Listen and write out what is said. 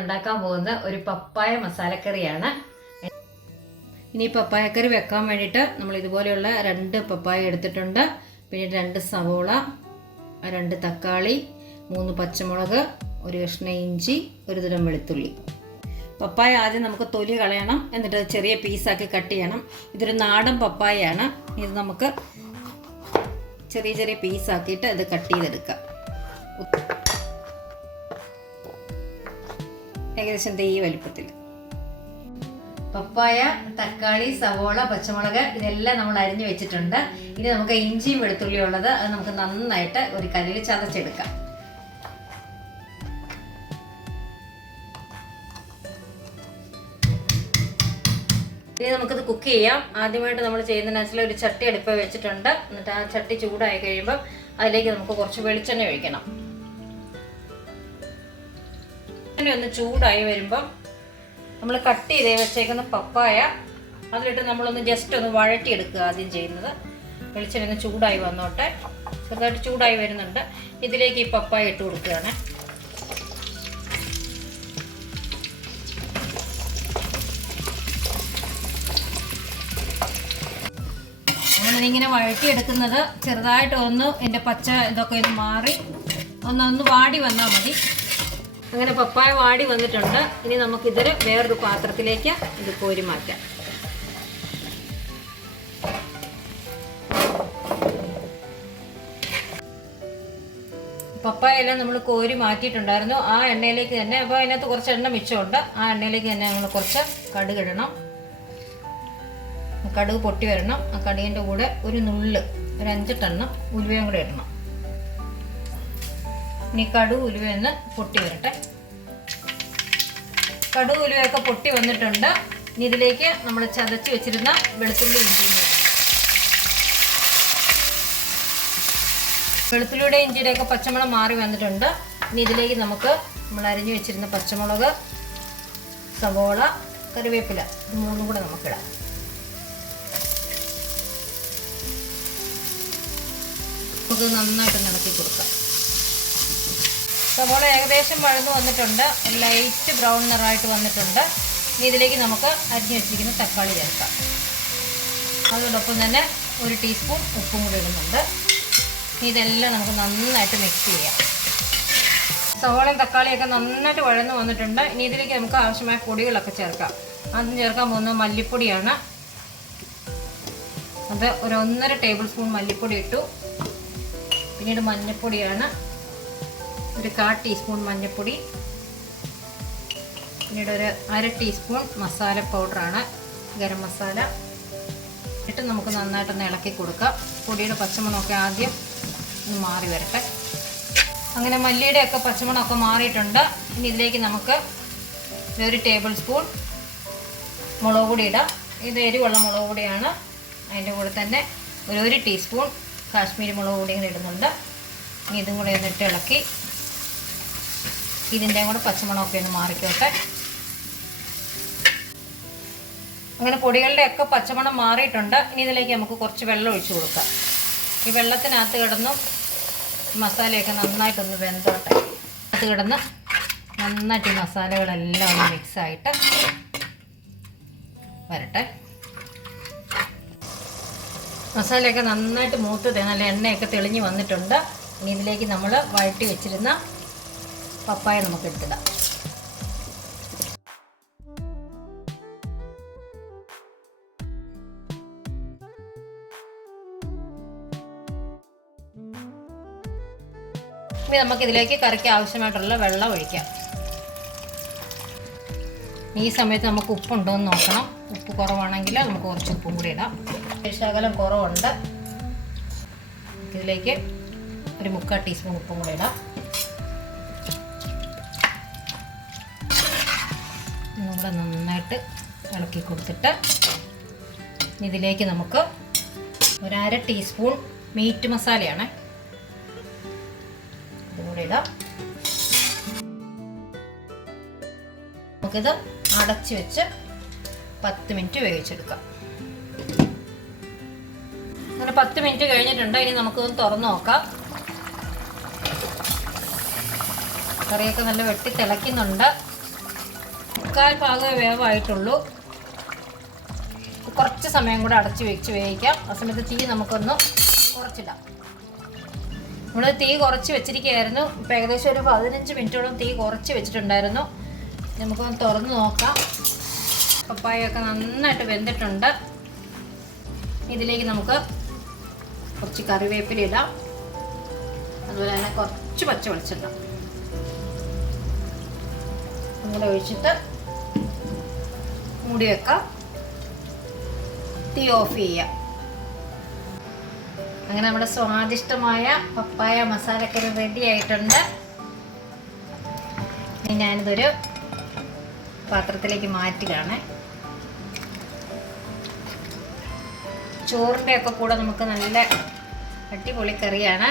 ഉണ്ടാക്കാൻ പോകുന്ന ഒരു പപ്പായ മസാലക്കറിയാണ്. ഇനി പപ്പായക്കറി വെക്കാൻ വേണ്ടിയിട്ട് നമ്മൾ ഇതുപോലെയുള്ള രണ്ട് പപ്പായ എടുത്തിട്ടുണ്ട്. പിന്നെ രണ്ട് സവോള രണ്ട് തക്കാളി മൂന്ന് പച്ചമുളക് ഒരു കഷ്ണ ഇഞ്ചി ഒരു തരം വെളുത്തുള്ളി. പപ്പായ ആദ്യം നമുക്ക് തൊലി കളയണം എന്നിട്ട് ചെറിയ പീസാക്കി കട്ട് ചെയ്യണം. ഇതൊരു നാടൻ പപ്പായയാണ്. ഇത് നമുക്ക് ചെറിയ ചെറിയ പീസാക്കിയിട്ട് ഇത് കട്ട് ചെയ്തെടുക്കാം. ഏകദേശം ഈ വലിപ്പത്തിൽ പപ്പായ തക്കാളി സവോള പച്ചമുളക് ഇതെല്ലാം നമ്മൾ അരിഞ്ഞു വെച്ചിട്ടുണ്ട്. ഇനി നമുക്ക് ഇഞ്ചിയും വെളുത്തുള്ളിയും ഉള്ളത് അത് നമുക്ക് നന്നായിട്ട് ഒരു കല്ലിൽ ചതച്ചെടുക്കാം. ഇനി നമുക്കിത് കുക്ക് ചെയ്യാം. ആദ്യമായിട്ട് നമ്മൾ ചെയ്യുന്നതിനനുസരിച്ച് ഒരു ചട്ടി അടുപ്പ് വെച്ചിട്ടുണ്ട്. എന്നിട്ട് ആ ചട്ടി ചൂടായി കഴിയുമ്പോൾ അതിലേക്ക് നമുക്ക് കുറച്ച് വെളിച്ചെണ്ണ ഒഴിക്കണം. വെളിച്ചെണ്ണ ഒന്ന് ചൂടായി വരുമ്പം നമ്മൾ കട്ട് ചെയ്ത് വെച്ചേക്കുന്ന പപ്പായ. അതിലിട്ട് നമ്മളൊന്ന് ജസ്റ്റ് ഒന്ന് വഴറ്റിയെടുക്കുക ആദ്യം ചെയ്യുന്നത്. വെളിച്ചെണ്ണ ഒന്ന് ചൂടായി വന്നോട്ടെ. ചെറുതായിട്ട് ചൂടായി വരുന്നുണ്ട്. ഇതിലേക്ക് ഈ പപ്പായ ഇട്ട് കൊടുക്കുകയാണ്. ഇങ്ങനെ വഴറ്റിയെടുക്കുന്നത് ചെറുതായിട്ട് ഒന്ന് എന്റെ പച്ച ഇതൊക്കെ ഒന്ന് മാറി. ഒന്ന് ഒന്ന് വാടി വന്നാൽ മതി. അങ്ങനെ പപ്പായ വാടി വന്നിട്ടുണ്ട്. ഇനി നമുക്കിതൊരു വേറൊരു പാത്രത്തിലേക്ക് ഇത് കോരി മാറ്റാം. പപ്പായ എല്ലാം നമ്മൾ കോരി മാറ്റിയിട്ടുണ്ടായിരുന്നു. ആ എണ്ണയിലേക്ക് തന്നെ അപ്പോൾ അതിനകത്ത് കുറച്ച് എണ്ണ മിച്ചമുണ്ട്. ആ എണ്ണയിലേക്ക് തന്നെ നമ്മൾ കുറച്ച് കടുക് ഇടണം. കടുക് പൊട്ടി വരണം. ആ കടുകിന്റെ കൂടെ ഒരു നുള്ള് ഒരു അഞ്ചെട്ടെണ്ണം ഉലുവയും കൂടെ ഇടണം. ഇനി കടു ഉലുവയൊന്ന് പൊട്ടി വരട്ടെ. കടു ഉലുവയൊക്കെ പൊട്ടി വന്നിട്ടുണ്ട്. ഇനി ഇതിലേക്ക് നമ്മൾ ചതച്ച് വെച്ചിരുന്ന വെളുത്തുള്ളി ഇഞ്ചിയും. വെളുത്തുള്ളിയുടെ ഇഞ്ചിയുടെ ഒക്കെ പച്ചമുളക് മാറി വന്നിട്ടുണ്ട്. ഇനി ഇതിലേക്ക് നമുക്ക് നമ്മൾ അരിഞ്ഞു വെച്ചിരുന്ന പച്ചമുളക് സവോള കറിവേപ്പില ഇത് മൂന്നും കൂടെ നമുക്കിടാം നമുക്ക് നന്നായിട്ട് നടത്തി കൊടുക്കാം. സവോള ഏകദേശം വഴന്നു വന്നിട്ടുണ്ട്. ലൈറ്റ് ബ്രൗൺ നിറമായിട്ട് വന്നിട്ടുണ്ട്. ഇനി ഇതിലേക്ക് നമുക്ക് അരിഞ്ഞു വെച്ചിരിക്കുന്ന തക്കാളി ചേർക്കാം. അതോടൊപ്പം തന്നെ ഒരു ടീസ്പൂൺ ഉപ്പും കൂടി ഇടുന്നുണ്ട്. ഇതെല്ലാം നമുക്ക് നന്നായിട്ട് മിക്സ് ചെയ്യാം. സവോളയും തക്കാളിയൊക്കെ നന്നായിട്ട് വഴന്നു വന്നിട്ടുണ്ട്. ഇനി ഇതിലേക്ക് നമുക്ക് ആവശ്യമായ പൊടികളൊക്കെ ചേർക്കാം. ആദ്യം ചേർക്കാൻ പോകുന്നത് മല്ലിപ്പൊടിയാണ്. അത് ഒരു ഒന്നര ടേബിൾ സ്പൂൺ മല്ലിപ്പൊടി ഇട്ടു. പിന്നീട് മഞ്ഞൾപ്പൊടിയാണ് ഒരു കാ ടീസ്പൂൺ മഞ്ഞൾപ്പൊടി പിന്നീട് ഒരു അര ടീസ്പൂൺ മസാല പൗഡറാണ് ഗരം മസാല. ഇട്ട് നമുക്ക് നന്നായിട്ടൊന്ന് ഇളക്കി കൊടുക്കാം. പൊടിയുടെ പച്ചമണമൊക്കെ ആദ്യം ഒന്ന് മാറി വരട്ടെ. അങ്ങനെ മല്ലിയുടെയൊക്കെ പച്ചമണമൊക്കെ മാറിയിട്ടുണ്ട്. ഇനി ഇതിലേക്ക് നമുക്ക് ഒരു ടേബിൾ സ്പൂൺ മുളക് പൊടി ഇടാം. ഇത് എരിവുള്ള മുളക് പൊടിയാണ്. അതിന്റെ കൂടെ തന്നെ ഒരു ഒരു ടീസ്പൂൺ കാശ്മീരി മുളക് പൊടിയും ഇടുന്നുണ്ട്. ഇനി ഇതും കൂടെ ഒന്നിട്ട് ഇളക്കി. ഇതിന്റെയും കൂടെ പച്ചമുളകൊക്കെ ഒന്ന് മാറിക്കോട്ടെ. അങ്ങനെ പൊടികളുടെ ഒക്കെ പച്ചമണം മാറിയിട്ടുണ്ട്. ഇനി ഇതിലേക്ക് നമുക്ക് കുറച്ച് വെള്ളം ഒഴിച്ചു കൊടുക്കാം. ഈ വെള്ളത്തിനകത്ത് കിടന്ന് മസാലയൊക്കെ നന്നായിട്ടൊന്ന് വെന്തോട്ടെ. അത് കിടന്ന് നന്നായിട്ട് ഈ മസാലകളെല്ലാം ഒന്ന് മിക്സായിട്ട് വരട്ടെ. മസാലയൊക്കെ നന്നായിട്ട് മൂത്ത് നല്ല എണ്ണയൊക്കെ തെളിഞ്ഞ് വന്നിട്ടുണ്ട്. ഇനി ഇതിലേക്ക് നമ്മൾ വഴറ്റി വെച്ചിരുന്ന പപ്പായ നമുക്ക് എടുത്തിടാം. ഇനി നമുക്ക് ഇതിലേക്ക് കറിക്ക് ആവശ്യമായിട്ടുള്ള വെള്ളം ഒഴിക്കാം. ഈ സമയത്ത് നമുക്ക് ഉപ്പുണ്ടോ എന്ന് നോക്കണം. ഉപ്പ് കുറവാണെങ്കിൽ നമുക്ക് കുറച്ച് ഉപ്പും കൂടി ഇടാം. ശകലം കുറവുണ്ട്. ഇതിലേക്ക് ഒരു മുക്കാൽ ടീസ്പൂൺ ഉപ്പും കൂടി ഇടാം. നമ്മുടെ നന്നായിട്ട് ഇളക്കി കൊടുത്തിട്ട് ഇതിലേക്ക് നമുക്ക് ഒരര ടീസ്പൂൺ മീറ്റ് മസാലയാണ്. അതുകൂടെ കൂടി ഇടാം. നമുക്കിത് അടച്ചു വെച്ച് പത്ത് മിനിറ്റ് വേവിച്ചെടുക്കാം. അങ്ങനെ പത്ത് മിനിറ്റ് കഴിഞ്ഞിട്ടുണ്ട്. ഇനി നമുക്കൊന്ന് തുറന്ന് നോക്കാം. കറിയൊക്കെ നല്ല വെട്ടി തിളയ്ക്കുന്നുണ്ട്. മുക്കാൽ ഭാഗമേ വേവായിട്ടുള്ളൂ. കുറച്ച് സമയം കൂടെ അടച്ചു വെച്ച് വേവിക്കാം. ആ സമയത്ത് തീ നമുക്കൊന്ന് കുറച്ചിടാം. നമ്മൾ തീ കുറച്ച് വെച്ചിരിക്കുകയായിരുന്നു. ഇപ്പം ഏകദേശം ഒരു പതിനഞ്ച് മിനിറ്റോളം തീ കുറച്ച് വെച്ചിട്ടുണ്ടായിരുന്നു. നമുക്കൊന്ന് തുറന്ന് നോക്കാം. പപ്പായൊക്കെ നന്നായിട്ട് വെന്തിട്ടുണ്ട്. ഇതിലേക്ക് നമുക്ക് കുറച്ച് കറിവേപ്പില ഇടാം. അതുപോലെ തന്നെ കുറച്ച് പച്ച വെളിച്ചെണ്ണ അങ്ങനെ ഒഴിച്ചിട്ട് മൂടി വെക്കാം തീ ഓഫ് ചെയ്യാം. അങ്ങനെ നമ്മുടെ സ്വാദിഷ്ടമായ പപ്പായ മസാലക്കറി റെഡി ആയിട്ടുണ്ട്. ഇനി ഞാനിതൊരു പാത്രത്തിലേക്ക് മാറ്റുകയാണ്. ചോറിന്റെ ഒക്കെ കൂടെ നമുക്ക് നല്ല അടിപൊളി കറിയാണ്.